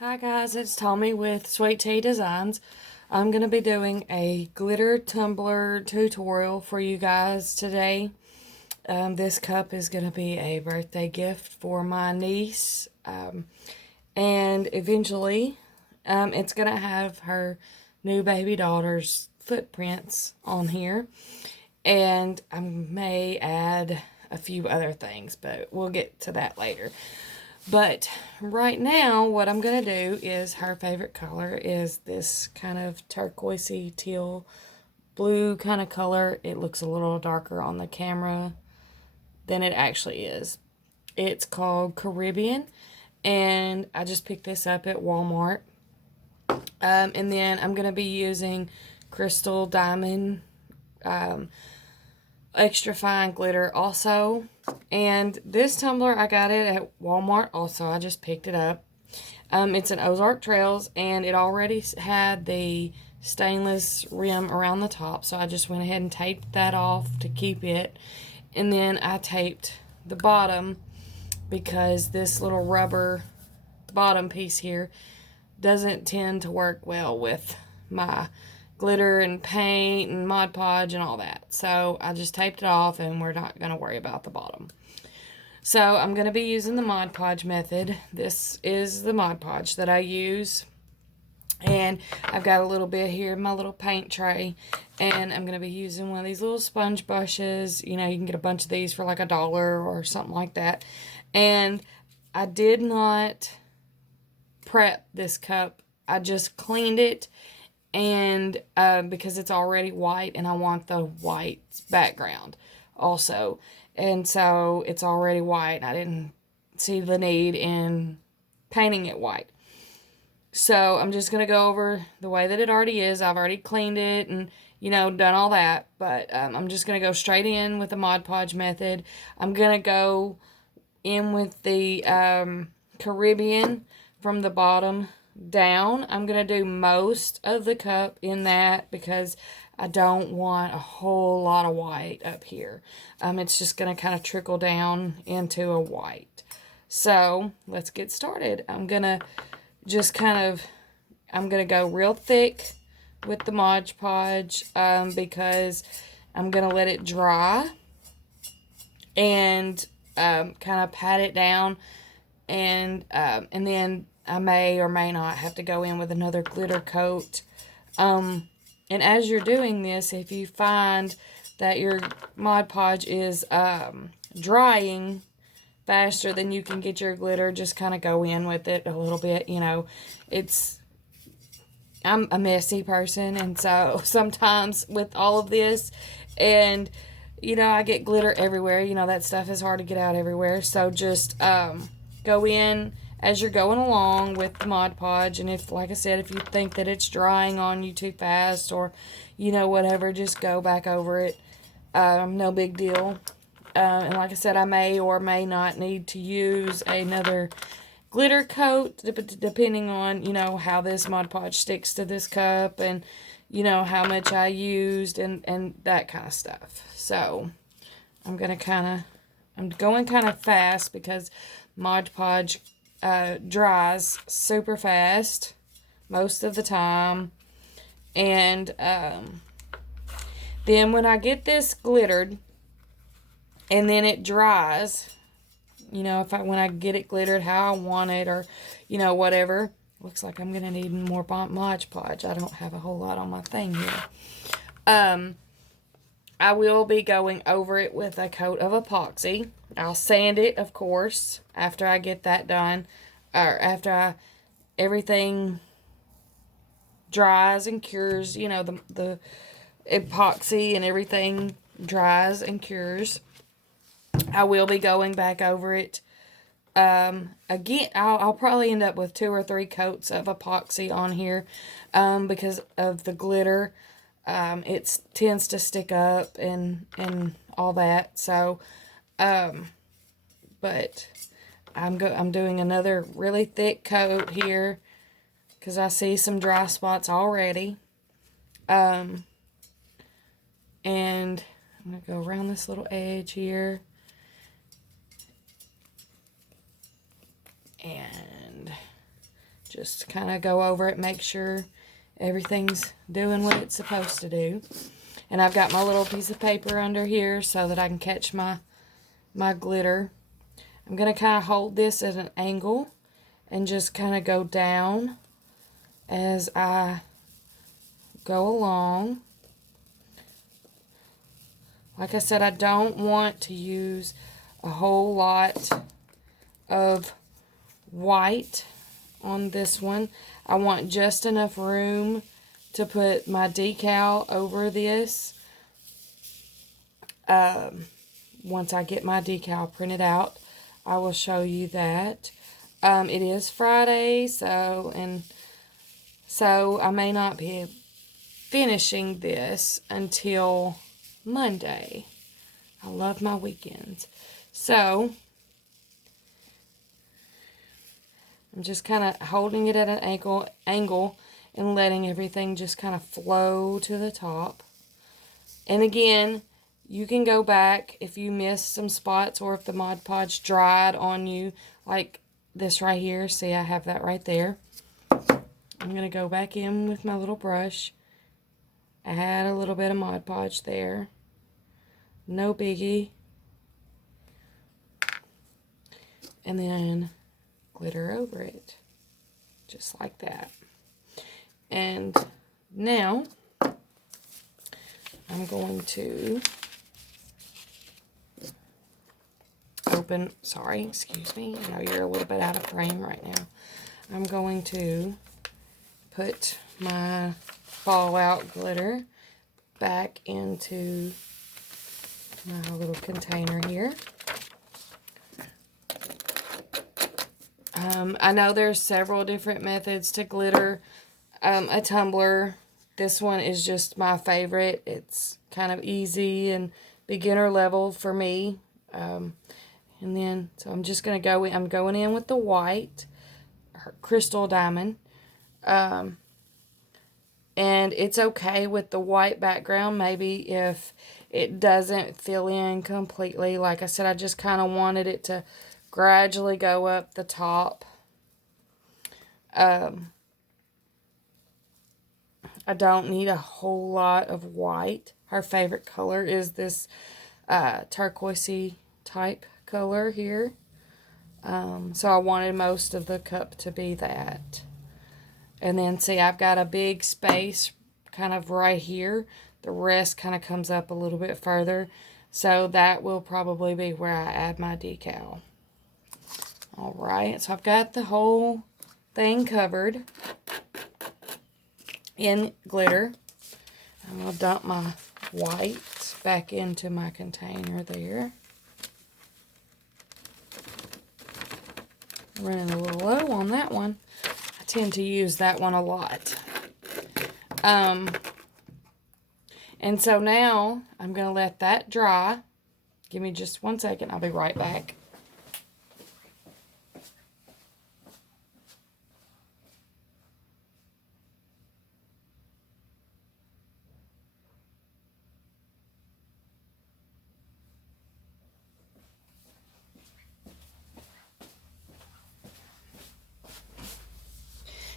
Hi guys, it's Tommy with Sweet Tea Designs. I'm going to be doing a glitter tumbler tutorial for you guys today. This cup is going to be a birthday gift for my niece. And eventually, it's going to have her new baby daughter's footprints on here. And I may add a few other things, but we'll get to that later. But right now, what I'm going to do is her favorite color is this kind of turquoisey teal blue kind of color. It looks a little darker on the camera than it actually is. It's called Caribbean, and I just picked this up at Walmart. And then I'm going to be using Crystal Diamond extra fine glitter also. And this tumbler, I got it at Walmart also. I just picked it up. It's an Ozark Trails, and it already had the stainless rim around the top, so I just went ahead and taped that off to keep it. And then I taped the bottom because this little rubber bottom piece here doesn't tend to work well with my glitter and paint and Mod Podge and all that. So I just taped it off, and we're not going to worry about the bottom. So I'm going to be using the Mod Podge method. This is the Mod Podge that I use. And I've got a little bit here in my little paint tray. And I'm going to be using one of these little sponge brushes. You know, you can get a bunch of these for like $1 or something like that. And I did not prep this cup. I just cleaned it. And because it's already white, and I want the white background also. And so it's already white. I didn't see the need in painting it white. So I'm just going to go over the way that it already is. I've already cleaned it and, you know, done all that. But I'm just going to go straight in with the Mod Podge method. I'm going to go in with the Caribbean from the bottom down. I'm going to do most of the cup in that because I don't want a whole lot of white up here. It's just going to kind of trickle down into a white. So let's get started. I'm going to go real thick with the Mod Podge because I'm going to let it dry and kind of pat it down, and then I may or may not have to go in with another glitter coat. And as you're doing this, if you find that your Mod Podge is drying faster than you can get your glitter, just kind of go in with it a little bit. You know, I'm a messy person, and so sometimes with all of this, and you know, I get glitter everywhere. You know, that stuff is hard to get out everywhere. So just go in as you're going along with the Mod Podge. And if, like I said, if you think that it's drying on you too fast, or, you know, whatever, just go back over it. No big deal. And like I said, I may or may not need to use another glitter coat, depending on, you know, how this Mod Podge sticks to this cup, and, you know, how much I used, and that kind of stuff. So I'm going going kind of fast because Mod Podge dries super fast most of the time. And then when I get this glittered and then it dries, you know, when I get it glittered how I want it, or, you know, whatever. Looks like I'm going to need more Mod Podge. I don't have a whole lot on my thing here. I will be going over it with a coat of epoxy. I'll sand it, of course, after I get that done, or after everything dries and cures. You know, the epoxy and everything dries and cures. I will be going back over it. Again, I'll probably end up with 2 or 3 coats of epoxy on here because of the glitter. It tends to stick up and all that. So, but I'm doing another really thick coat here because I see some dry spots already. And I'm going to go around this little edge here. And Just kind of go over it, make sure everything's doing what it's supposed to do. And I've got my little piece of paper under here so that I can catch my glitter. I'm going to kind of hold this at an angle and just kind of go down as I go along. Like I said, I don't want to use a whole lot of white on this one. I want just enough room to put my decal over this. Once I get my decal printed out, I will show you that. It is Friday, so I may not be finishing this until Monday. I love my weekends. So I'm just kind of holding it at an angle and letting everything just kind of flow to the top. And again, you can go back if you missed some spots or if the Mod Podge dried on you, like this right here. See, I have that right there. I'm going to go back in with my little brush. Add a little bit of Mod Podge there. No biggie. And then glitter over it. Just like that. And now I'm going to excuse me. I know you're a little bit out of frame right now. I'm going to put my fallout glitter back into my little container here. I know there's several different methods to glitter a tumbler. This one is just my favorite. It's kind of easy and beginner level for me. And then, so I'm just going to go in. I'm going in with the white crystal diamond. And it's okay with the white background. Maybe if it doesn't fill in completely. Like I said, I just kind of wanted it to gradually go up the top. I don't need a whole lot of white. Her favorite color is this turquoisey type color here. So I wanted most of the cup to be that. And then see, I've got a big space kind of right here. The rest kind of comes up a little bit further. So that will probably be where I add my decal. Alright, so I've got the whole thing covered in glitter. I'm going to dump my white back into my container there. Running a little low on that one. I tend to use that one a lot. And so now I'm going to let that dry. Give me just 1 second. I'll be right back.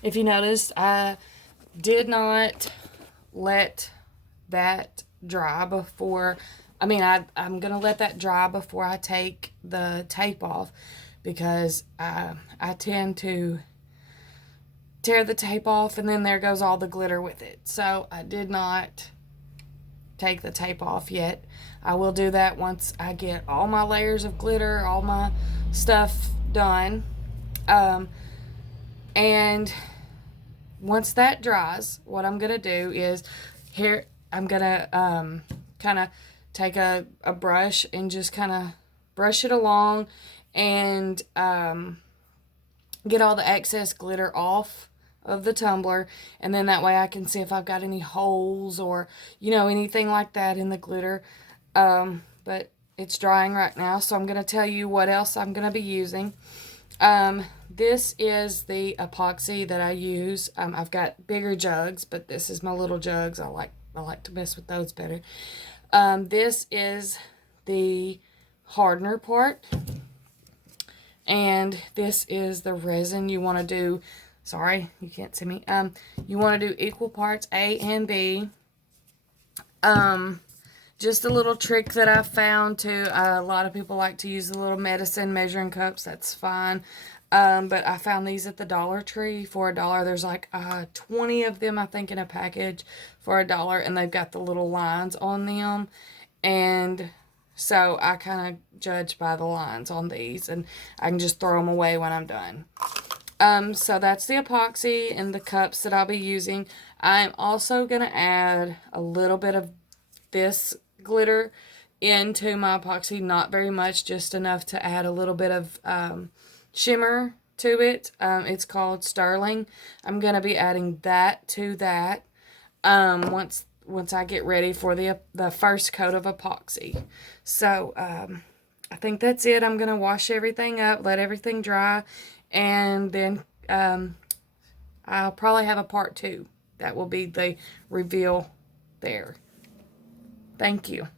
If you noticed, I did not let that dry before, I'm going to let that dry before I take the tape off, because I tend to tear the tape off and then there goes all the glitter with it. So I did not take the tape off yet. I will do that once I get all my layers of glitter, all my stuff done. And once that dries, what I'm going to do is, here, I'm going to kind of take a brush and just kind of brush it along and get all the excess glitter off of the tumbler. And then that way I can see if I've got any holes or, anything like that in the glitter. But it's drying right now, so I'm going to tell you what else I'm going to be using. This is the epoxy that I use. I've got bigger jugs, but this is my little jugs. I like to mess with those better. This is the hardener part, and this is the resin. You want to do Sorry, you can't see me. You want to do equal parts A and B. Just a little trick that I found too. A lot of people like to use the little medicine measuring cups. That's fine. But I found these at the Dollar Tree for $1. There's like 20 of them, I think, in a package for $1, and they've got the little lines on them. And so I kind of judge by the lines on these, and I can just throw them away when I'm done. So that's the epoxy and the cups that I'll be using. I'm also going to add a little bit of this glitter into my epoxy. Not very much, just enough to add a little bit of shimmer to it. It's called Sterling. I'm going to be adding that to that once I get ready for the first coat of epoxy. So I think that's it. I'm going to wash everything up, let everything dry, and then I'll probably have a part 2. That will be the reveal there. Thank you.